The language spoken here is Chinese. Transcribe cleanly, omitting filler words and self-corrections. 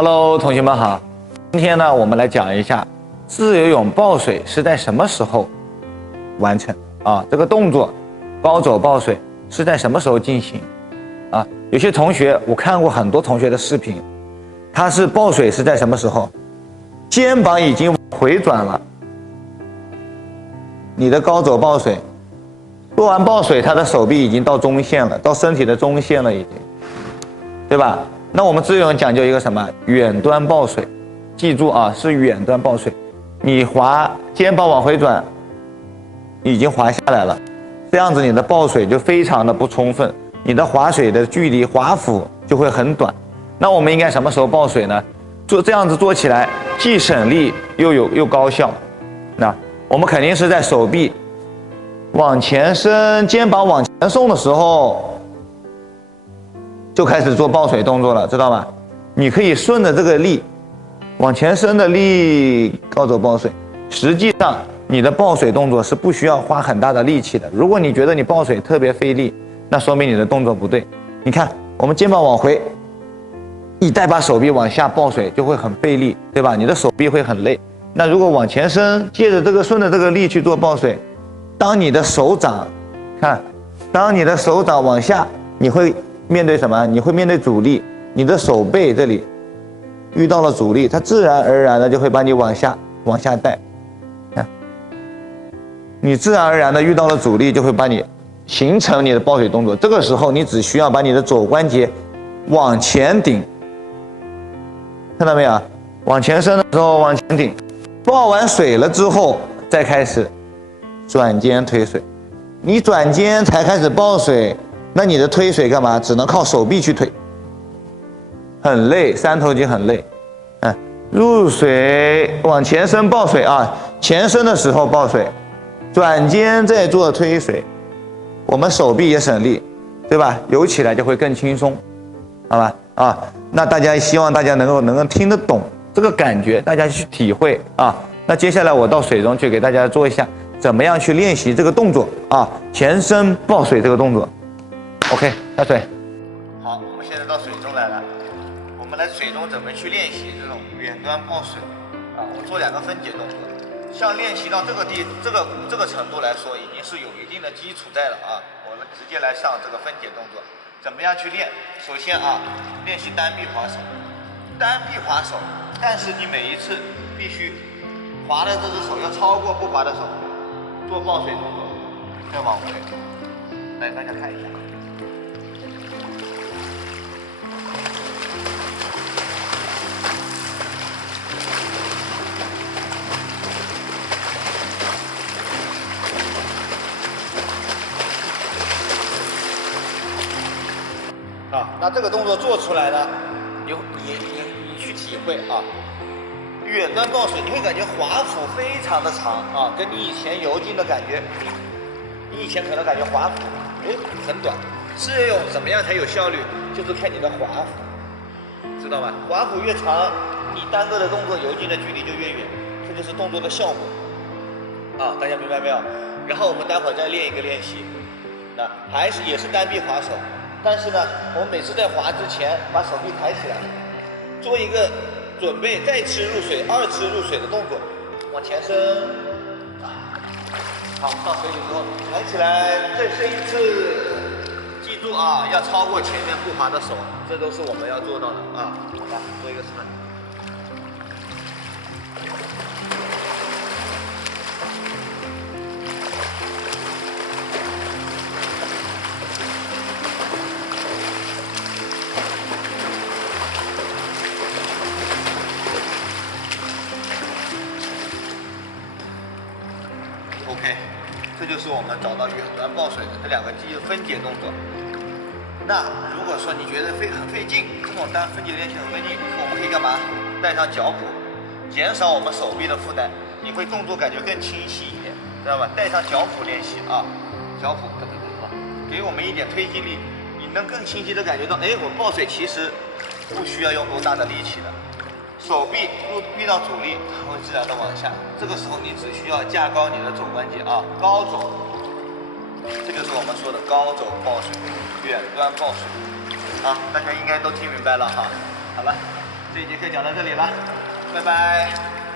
Hello， 同学们好。今天呢，我们来讲一下自由泳抱水是在什么时候完成啊？这个动作高走抱水是在什么时候进行啊？有些同学，我看过很多同学的视频，他是抱水是在什么时候？肩膀已经回转了，你的高走抱水，做完抱水，他的手臂已经到中线了，到身体的中线了，已经，对吧？那我们自由泳讲究一个什么？远端抱水，记住啊，是远端抱水。你滑肩膀往回转，已经滑下来了，这样子你的抱水就非常的不充分，你的划水的距离划幅就会很短。那我们应该什么时候抱水呢？这样子做起来既省力又高效。那我们肯定是在手臂往前伸、肩膀往前送的时候。就开始做抱水动作了，知道吗？你可以顺着这个力，往前伸的力高走抱水。实际上，你的抱水动作是不需要花很大的力气的。如果你觉得你抱水特别费力，那说明你的动作不对。你看，我们肩膀往回，一带把手臂往下抱水就会很费力，对吧？你的手臂会很累。那如果往前伸，借着这个顺着这个力去做抱水，当你的手掌，看，当你的手掌往下，你会面对什么？你会面对阻力，你的手背这里遇到了阻力，它自然而然的就会把你往下带。看，你自然而然的遇到了阻力，就会把你形成你的抱水动作。这个时候，你只需要把你的肘关节往前顶，看到没有？往前伸的时候往前顶，抱完水了之后，再开始转肩推水。你转肩才开始抱水。那你的推水干嘛？只能靠手臂去推，很累，三头肌很累。入水往前伸抱水啊，前伸的时候抱水，转肩再做推水，我们手臂也省力，对吧？游起来就会更轻松，好吧？啊，那希望大家能够听得懂这个感觉，大家去体会啊。那接下来我到水中去给大家做一下怎么样去练习这个动作啊，前伸抱水这个动作。OK， 下水。好，我们现在到水中来了。我们来水中怎么去练习这种远端抱水啊？我做2个分解动作。像练习到这个程度来说，已经是有一定的基础在了啊。我们直接来上这个分解动作，怎么样去练？首先啊，练习单臂划手，单臂划手，但是你每一次必须划的这只手要超过不划的手，做抱水动作，再往回。来，大家看一下。那这个动作做出来呢，你去体会啊。远端抱水，你会感觉划幅非常的长啊，跟你以前游进的感觉，你以前可能感觉划幅很短。自由泳怎么样才有效率？就是看你的划幅，知道吗？划幅越长，你单个的动作游进的距离就越远，这就是动作的效果啊，大家明白没有？然后我们待会儿再练一个练习，那也是单臂划手。但是呢，我们每次在划之前，把手臂抬起来，做一个准备再次入水、2次入水的动作，往前伸，好，上水里之后抬起来，再伸1次，记住啊，要超过前面不划的手，这都是我们要做到的啊。好吧，做一个示范。OK， 这就是我们找到远端抱水的这2个肌肉分解动作。那如果说你觉得很费劲，这种单分解练习很费劲，我们可以干嘛？带上脚蹼，减少我们手臂的负担，你会动作感觉更清晰一点，知道吧？带上脚蹼练习啊，脚蹼给我们一点推进力，你能更清晰的感觉到，我抱水其实不需要用多大的力气的。手臂遇到阻力，它会自然的往下。这个时候你只需要架高你的肘关节啊，高走，这就是我们说的高走抱水，远端抱水。啊，大家应该都听明白了哈。好了。这节课讲到这里了，拜拜。